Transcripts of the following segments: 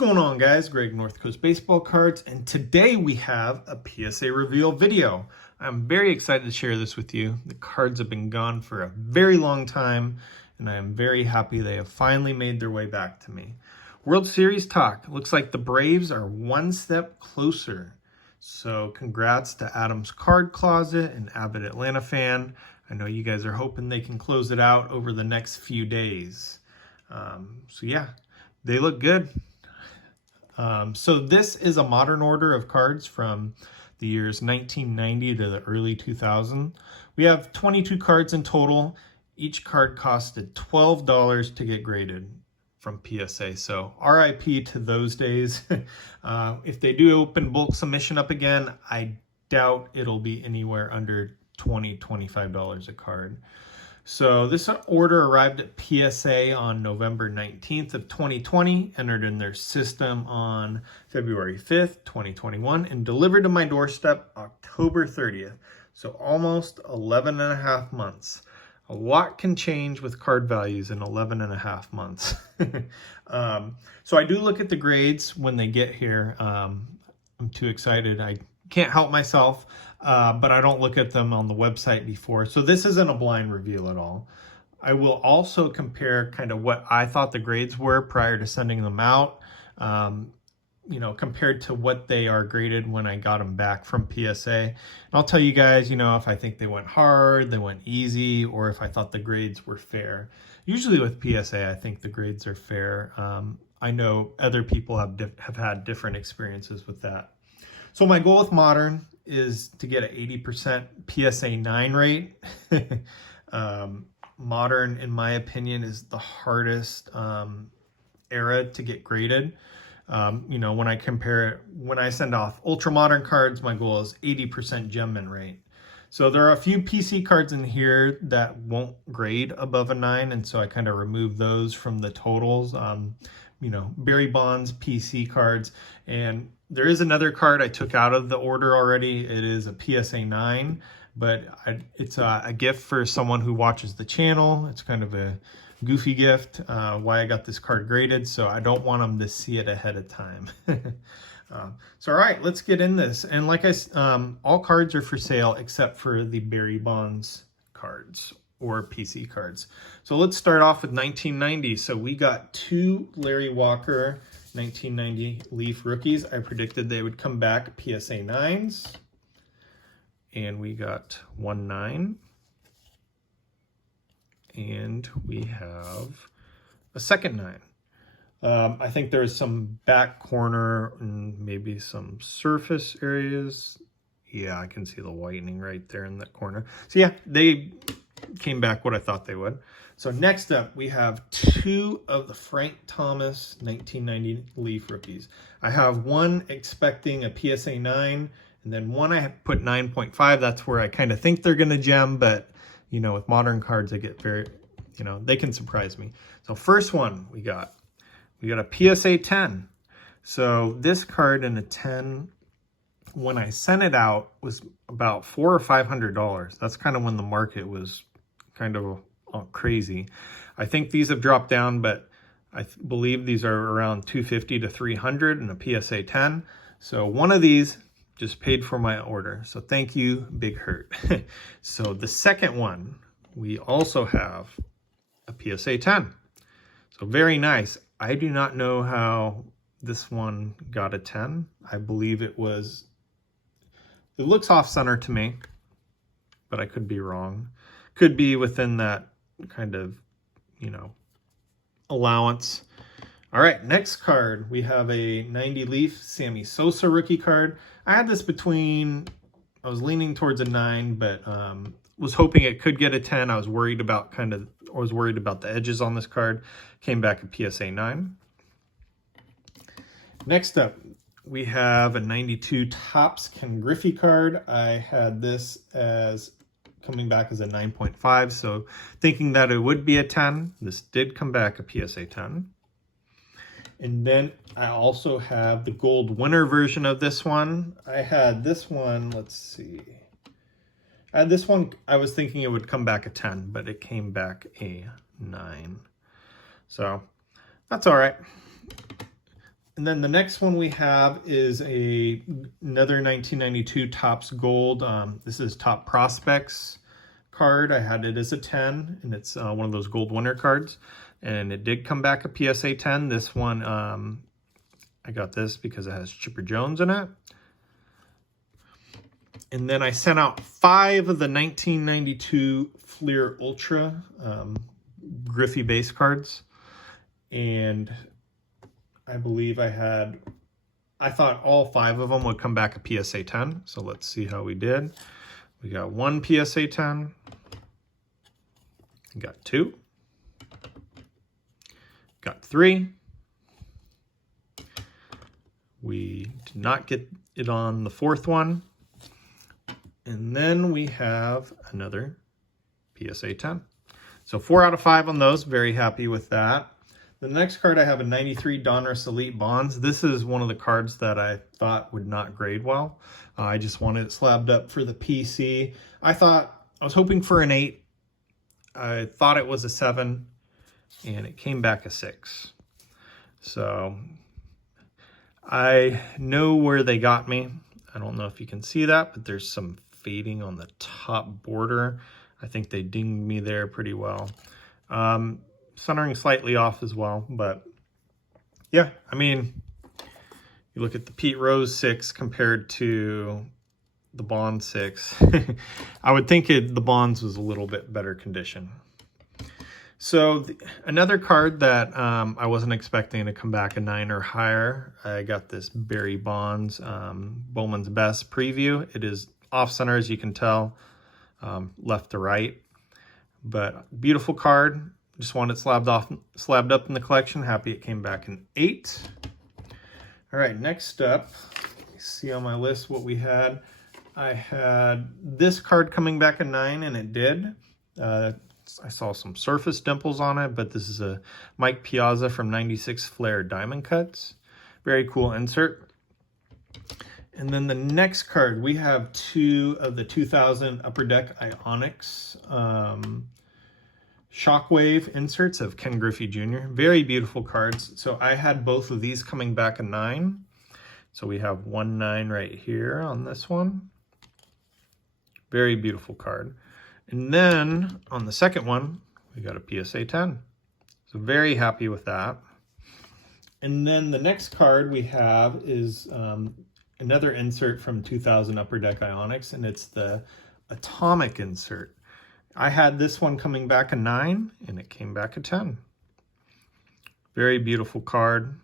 going on, guys? Greg, North Coast Baseball Cards, and today we have a PSA reveal video. I'm very excited to share this with you. The cards have been gone for a very long time, and I am very happy they have finally made their way back to me. World Series talk. Looks like the Braves are one step closer. So congrats to Adam's Card Closet, an avid Atlanta fan. I know you guys are hoping they can close it out over the next few days. So yeah, they look good. So this is a modern order of cards from the years 1990 to the early 2000s. We have 22 cards in total. Each card costed $12 to get graded from PSA. So RIP to those days. If they do open bulk submission up again, I doubt it'll be anywhere under $20, $25 a card. So this order arrived at PSA on November 19th of 2020, entered in their system on February 5th, 2021, and delivered to my doorstep October 30th. So almost 11 and a half months. A lot can change with card values in 11 and a half months. So I do look at the grades when they get here. I'm too excited. I can't help myself, but I don't look at them on the website before. So this isn't a blind reveal at all. I will also compare kind of what I thought the grades were prior to sending them out, compared to what they are graded when I got them back from PSA. And I'll tell you guys, if I think they went hard, they went easy, or if I thought the grades were fair. Usually with PSA, I think the grades are fair. I know other people have had different experiences with that. So my goal with Modern is to get an 80% PSA 9 rate. Modern, in my opinion, is the hardest era to get graded. When I compare it, when I send off ultra modern cards, my goal is 80% gem mint rate. So there are a few PC cards in here that won't grade above a 9, and so I kind of remove those from the totals. Barry Bonds, PC cards, and there is another card I took out of the order already. It is a PSA 9, but it's a gift for someone who watches the channel. It's kind of a goofy gift, why I got this card graded, so I don't want them to see it ahead of time. So all right, let's get in this. And like all cards are for sale except for the Barry Bonds cards or PC cards. So let's start off with 1990. So we got two Larry Walker 1990 Leaf rookies. I predicted they would come back PSA 9s. And we got 1/9. And we have a second 9. I think there's some back corner and maybe some surface areas. Yeah, I can see the whitening right there in that corner. So yeah, they came back what I thought they would. So next up, we have two of the Frank Thomas 1990 Leaf rookies. I have one expecting a PSA 9, and then one I put 9.5. That's where I kind of think they're going to gem, but with modern cards, I get very, they can surprise me. So first one we got a PSA 10. So this card in a 10, when I sent it out, was about $400 or $500. That's kind of when the market was kind of crazy. I think these have dropped down, but I believe these are around $250 to $300 in a PSA 10. So one of these just paid for my order. So thank you, Big Hurt. So the second one, we also have a PSA 10. So very nice. I do not know how this one got a 10. I believe it looks off center to me, but I could be wrong. Could be within that kind of, allowance. All right, next card, we have a 90 Leaf Sami Sosa rookie card. I had this I was leaning towards a 9, but was hoping it could get a 10. I was worried about the edges on this card. Came back a PSA 9. Next up, we have a 92 Tops Ken Griffey card. I had this as coming back as a 9.5, so thinking that it would be a 10. This did come back a PSA 10. And then I also have the gold winner version of this one. I had this one, let's see. I had this one, I was thinking it would come back a 10, but it came back a 9. So that's all right. And then the next one we have is another 1992 Topps Gold. This is Top Prospects card. I had it as a 10, and it's one of those gold winner cards. And it did come back a PSA 10. This one, I got this because it has Chipper Jones in it. And then I sent out 5 of the 1992 Fleer Ultra Griffey base cards. And I believe I thought all 5 of them would come back a PSA 10. So let's see how we did. We got 1 PSA 10. We got 2. Got 3. We did not get it on the 4th one. And then we have another PSA 10. So 4 out of 5 on those. Very happy with that. The next card I have a 93 Donruss Elite Bonds. This is one of the cards that I thought would not grade well. I just wanted it slabbed up for the PC. I was hoping for an 8. I thought it was a 7, and it came back a 6. So I know where they got me. I don't know if you can see that, but there's some fading on the top border. I think they dinged me there pretty well. Centering slightly off as well, but yeah, I mean, you look at the Pete Rose 6 compared to the Bond 6. I would think the Bonds was a little bit better condition. So another card that I wasn't expecting to come back a 9 or higher, I got this Barry Bonds Bowman's Best preview. It is off center, as you can tell, left to right, but beautiful card. Just wanted it slabbed up in the collection. Happy it came back an 8. All right, next up, see on my list what we had. I had this card coming back a 9, and it did. I saw some surface dimples on it, but this is a Mike Piazza from 96 Flair Diamond Cuts. Very cool insert. And then the next card, we have 2 of the 2000 Upper Deck Ionics Shockwave inserts of Ken Griffey Jr. Very beautiful cards. So I had both of these coming back a 9. So we have 1 9 right here on this one. Very beautiful card. And then on the second one, we got a PSA 10. So very happy with that. And then the next card we have is another insert from 2000 Upper Deck Ionics, and it's the Atomic insert. I had this one coming back a 9, and it came back a 10. Very beautiful card.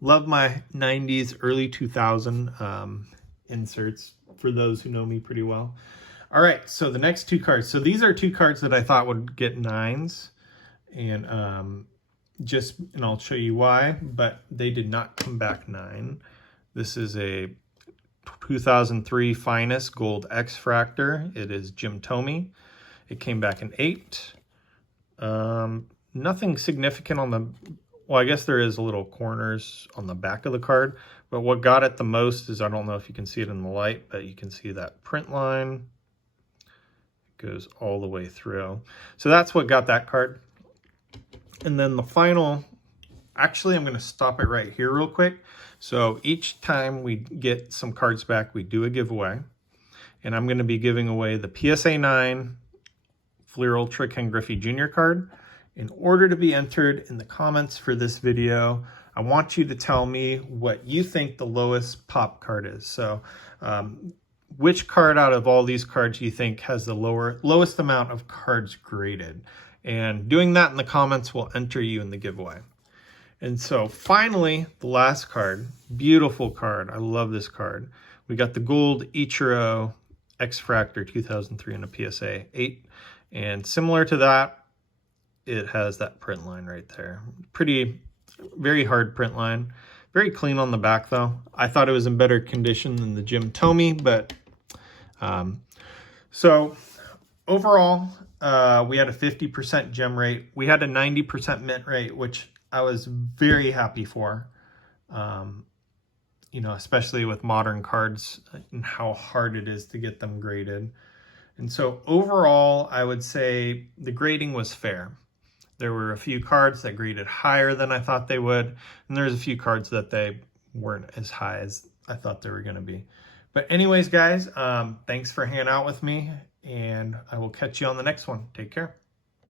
Love my 90s, early 2000 inserts, for those who know me pretty well. All right, so the next 2 cards. So these are 2 cards that I thought would get 9s, and I'll show you why, but they did not come back 9. This is a 2003 Finest Gold X-Fractor. It is Jim Thome. It came back an 8. Nothing significant on the, well, I guess there is a little corners on the back of the card, but what got it the most is, I don't know if you can see it in the light, but you can see that print line. It goes all the way through. So that's what got that card. And then the final, actually, I'm going to stop it right here real quick. So each time we get some cards back, we do a giveaway. And I'm going to be giving away the PSA 9 Fleer Ultra Ken Griffey Jr. card. In order to be entered in the comments for this video, I want you to tell me what you think the lowest pop card is. So which card out of all these cards you think has the lowest amount of cards graded? And doing that in the comments will enter you in the giveaway. And so finally, the last card, beautiful card. I love this card. We got the gold Ichiro X-Fractor 2003 in a PSA 8. And similar to that, it has that print line right there. Very hard print line. Very clean on the back though. I thought it was in better condition than the Jim Thome, but so overall, we had a 50% gem rate. We had a 90% mint rate, which I was very happy for. You know, especially with modern cards and how hard it is to get them graded. And so overall, I would say the grading was fair. There were a few cards that graded higher than I thought they would, and there's a few cards that they weren't as high as I thought they were going to be. But anyways, guys, thanks for hanging out with me, and I will catch you on the next one. Take care.